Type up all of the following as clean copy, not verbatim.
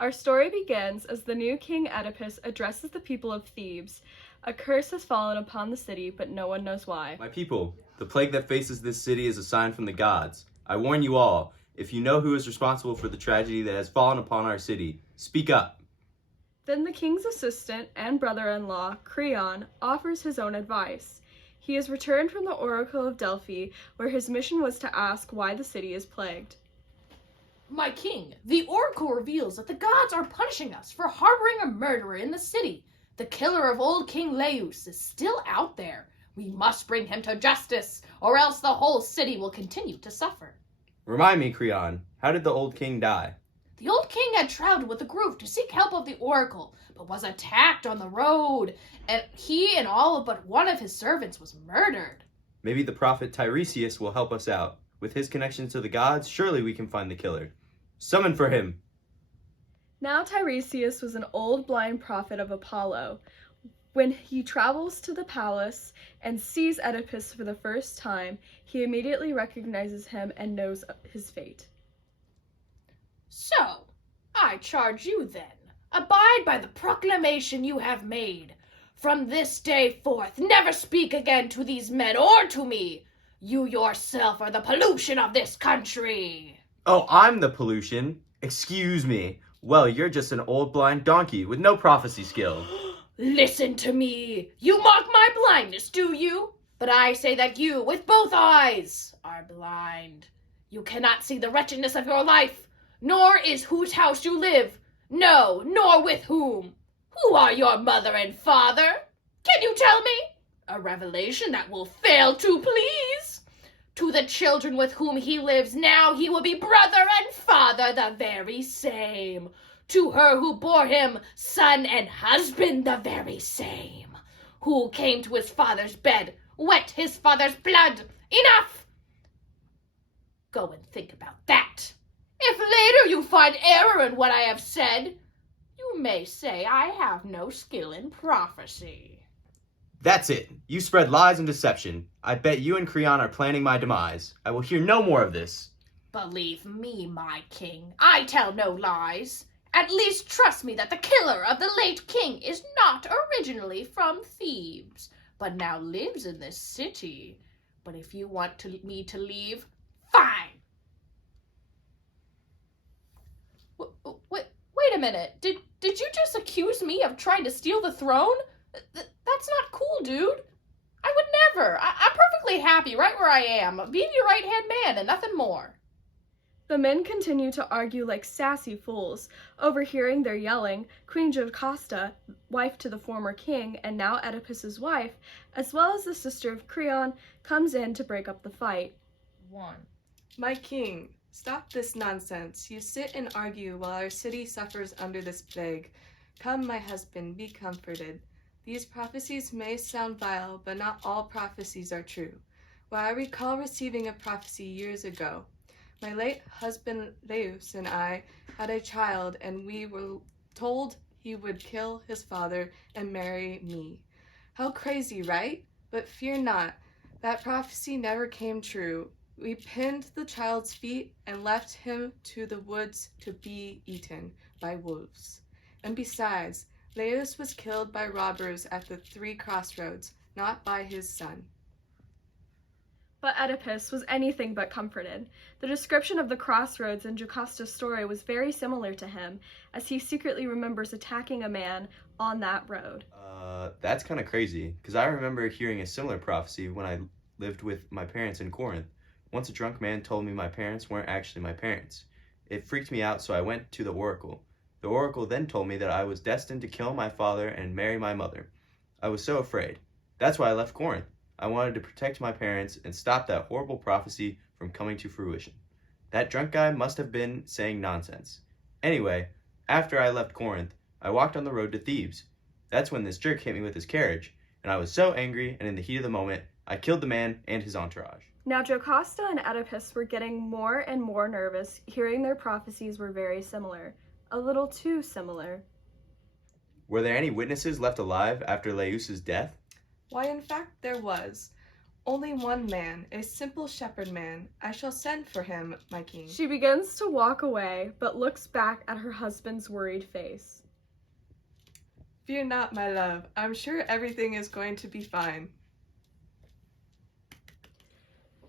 Our story begins as the new King Oedipus addresses the people of Thebes. A curse has fallen upon the city, but no one knows why. My people, the plague that faces this city is a sign from the gods. I warn you all, if you know who is responsible for the tragedy that has fallen upon our city, speak up. Then the king's assistant and brother-in-law, Creon, offers his own advice. He has returned from the Oracle of Delphi, where his mission was to ask why the city is plagued. My king, the oracle reveals that the gods are punishing us for harboring a murderer in the city. The killer of old King Laius is still out there. We must bring him to justice, or else the whole city will continue to suffer. Remind me, Creon, how did the old king die? The old king had traveled with a group to seek help of the oracle, but was attacked on the road, and he and all but one of his servants was murdered. Maybe the prophet Tiresias will help us out. With his connection to the gods, surely we can find the killer. Summon for him! Now Tiresias was an old blind prophet of Apollo. When he travels to the palace and sees Oedipus for the first time, he immediately recognizes him and knows his fate. So, I charge you then, abide by the proclamation you have made. From this day forth, never speak again to these men or to me. You yourself are the pollution of this country. Oh, I'm the pollution? Excuse me. Well, you're just an old blind donkey with no prophecy skill. Listen to me. You mock my blindness, do you? But I say that you, with both eyes, are blind. You cannot see the wretchedness of your life, nor is whose house you live. No, nor with whom. Who are your mother and father? Can you tell me? A revelation that will fail to please. To the children with whom he lives now, he will be brother and father the very same. To her who bore him, son and husband the very same. Who came to his father's bed, wet his father's blood. Enough! Go and think about that. If later you find error in what I have said, you may say I have no skill in prophecy. That's it. You spread lies and deception. I bet you and Creon are planning my demise. I will hear no more of this. Believe me, my king, I tell no lies. At least trust me that the killer of the late king is not originally from Thebes, but now lives in this city. But if you want me to leave, fine. Wait a minute. Did you just accuse me of trying to steal the throne? That's not cool, dude. I would never. I'm perfectly happy right where I am, being your right-hand man and nothing more. The men continue to argue like sassy fools. Overhearing their yelling, Queen Jocasta, wife to the former king and now Oedipus's wife, as well as the sister of Creon, comes in to break up the fight. 1. My king, stop this nonsense. You sit and argue while our city suffers under this plague. Come, my husband, be comforted. These prophecies may sound vile, but not all prophecies are true. Why, I recall receiving a prophecy years ago. My late husband Laius and I had a child, and we were told he would kill his father and marry me. How crazy, right? But fear not, that prophecy never came true. We pinned the child's feet and left him to the woods to be eaten by wolves. And besides, Laius was killed by robbers at the 3 crossroads, not by his son. But Oedipus was anything but comforted. The description of the crossroads in Jocasta's story was very similar to him, as he secretly remembers attacking a man on that road. That's kind of crazy, because I remember hearing a similar prophecy when I lived with my parents in Corinth. Once a drunk man told me my parents weren't actually my parents. It freaked me out, so I went to the oracle. The oracle then told me that I was destined to kill my father and marry my mother. I was so afraid. That's why I left Corinth. I wanted to protect my parents and stop that horrible prophecy from coming to fruition. That drunk guy must have been saying nonsense. Anyway, after I left Corinth, I walked on the road to Thebes. That's when this jerk hit me with his carriage, and I was so angry, and in the heat of the moment, I killed the man and his entourage. Now Jocasta and Oedipus were getting more and more nervous, hearing their prophecies were very similar. A little too similar. Were there any witnesses left alive after Laius's death? Why, in fact, there was. Only one man, a simple shepherd man. I shall send for him, my king. She begins to walk away, but looks back at her husband's worried face. Fear not, my love. I'm sure everything is going to be fine.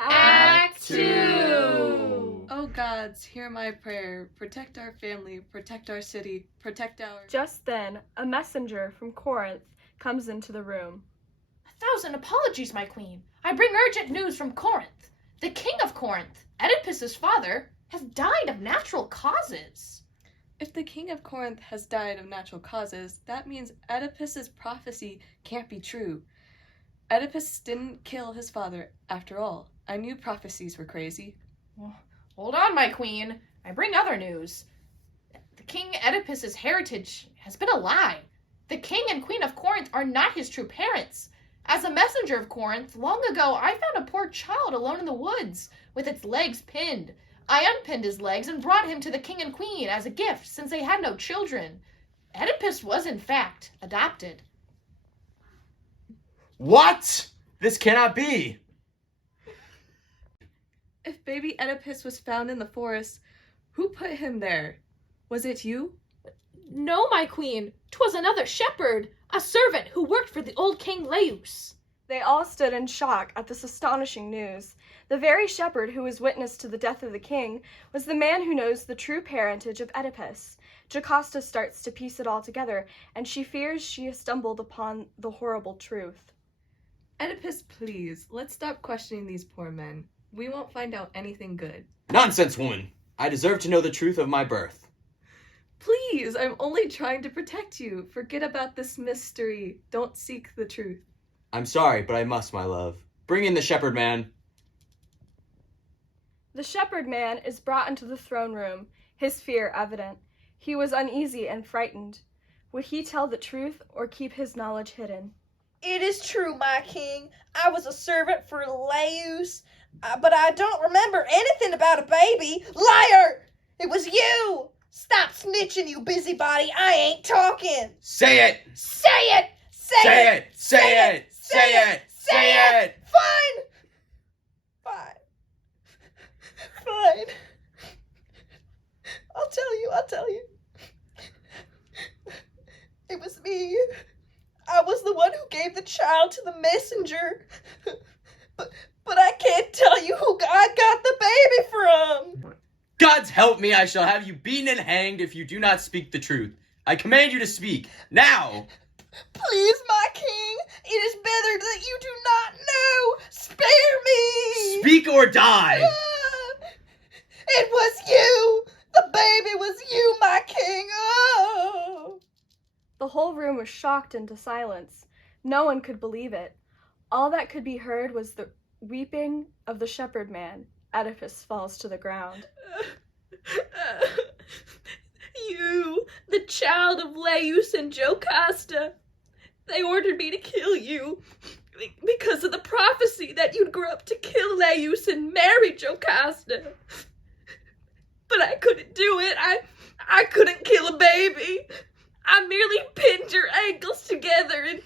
Act 2. Oh gods, hear my prayer. Protect our family, protect our city, protect our... Just then, a messenger from Corinth comes into the room. 1,000 apologies, my queen. I bring urgent news from Corinth. The king of Corinth, Oedipus's father, has died of natural causes. If the king of Corinth has died of natural causes, that means Oedipus's prophecy can't be true. Oedipus didn't kill his father after all. I knew prophecies were crazy. Well, hold on, my queen. I bring other news. The king Oedipus's heritage has been a lie. The king and queen of Corinth are not his true parents. As a messenger of Corinth, long ago I found a poor child alone in the woods, with its legs pinned. I unpinned his legs and brought him to the king and queen as a gift, since they had no children. Oedipus was, in fact, adopted. What? This cannot be! If baby Oedipus was found in the forest, who put him there? Was it you? No, my queen. 'Twas another shepherd, a servant who worked for the old king Laius. They all stood in shock at this astonishing news. The very shepherd who was witness to the death of the king was the man who knows the true parentage of Oedipus. Jocasta starts to piece it all together, and she fears she has stumbled upon the horrible truth. Oedipus, please, let's stop questioning these poor men. We won't find out anything good. Nonsense, woman! I deserve to know the truth of my birth. Please, I'm only trying to protect you. Forget about this mystery. Don't seek the truth. I'm sorry, but I must, my love. Bring in the shepherd man. The shepherd man is brought into the throne room, his fear evident. He was uneasy and frightened. Would he tell the truth or keep his knowledge hidden? It is true, my king. I was a servant for Laius, but I don't remember anything about a baby. Liar! It was you! Stop snitching, you busybody. I ain't talking. Say it! Say it! Say it! Say it! Say it! Say it! Fine! Fine. Fine. I'll tell you. It was me. I was the one who gave the child to the messenger. But I can't tell you who I got the baby from. God's help me, I shall have you beaten and hanged if you do not speak the truth. I command you to speak, now! Please, my king, it is better that you do not know. Spare me. Speak or die! It was you. The baby was you, my king. Oh. The whole room was shocked into silence. No one could believe it. All that could be heard was the weeping of the shepherd man. Oedipus falls to the ground. You, the child of Laius and Jocasta, they ordered me to kill you because of the prophecy that you'd grow up to kill Laius and marry Jocasta. But I couldn't do it. I couldn't kill a baby. I merely pinned your ankles together and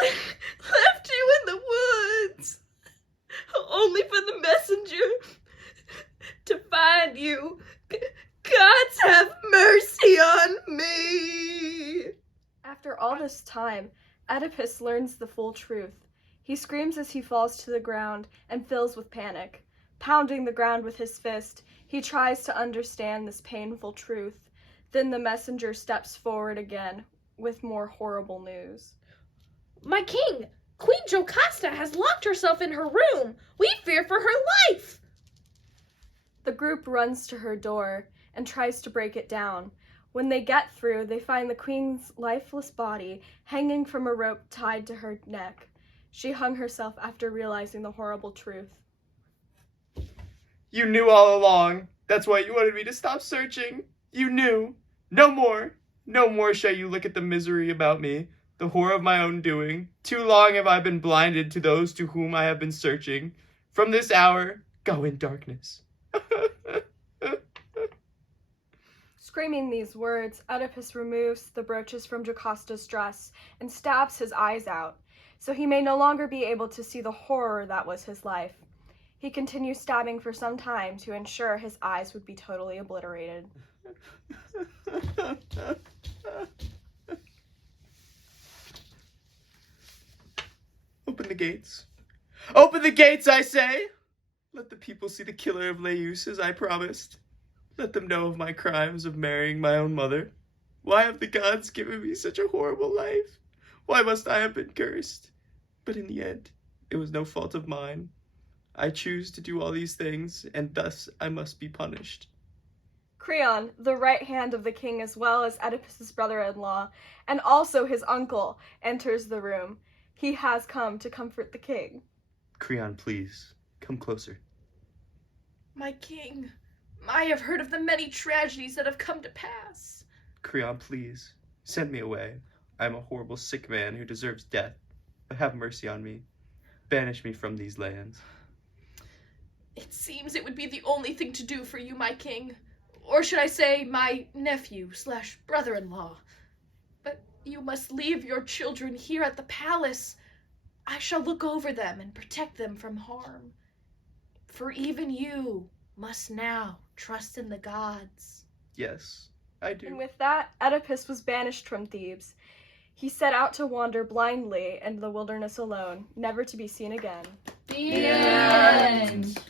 left you in the woods, only for the messenger to find you. Gods have mercy on me. After all this time, Oedipus learns the full truth. He screams as he falls to the ground and fills with panic. Pounding the ground with his fist, he tries to understand this painful truth. Then the messenger steps forward again with more horrible news. My king, Queen Jocasta has locked herself in her room. We fear for her life. The group runs to her door and tries to break it down. When they get through, they find the queen's lifeless body hanging from a rope tied to her neck. She hung herself after realizing the horrible truth. You knew all along. That's why you wanted me to stop searching. You knew. No more. No more shall you look at the misery about me, the horror of my own doing. Too long have I been blinded to those to whom I have been searching. From this hour, go in darkness. Screaming these words, Oedipus removes the brooches from Jocasta's dress and stabs his eyes out. so he may no longer be able to see the horror that was his life. He continued stabbing for some time to ensure his eyes would be totally obliterated. Open the gates. Open the gates, I say! Let the people see the killer of Laius as I promised. Let them know of my crimes of marrying my own mother. Why have the gods given me such a horrible life? Why must I have been cursed? But in the end, it was no fault of mine. I choose to do all these things, and thus I must be punished. Creon, the right hand of the king as well as Oedipus's brother-in-law, and also his uncle, enters the room. He has come to comfort the king. Creon, please, come closer. My king, I have heard of the many tragedies that have come to pass. Creon, please, send me away. I am a horrible sick man who deserves death, but have mercy on me. Banish me from these lands. It seems it would be the only thing to do for you, my king. Or should I say, my nephew/brother-in-law. But you must leave your children here at the palace. I shall look over them and protect them from harm. For even you must now trust in the gods. Yes, I do. And with that, Oedipus was banished from Thebes. He set out to wander blindly in the wilderness alone, never to be seen again. The end.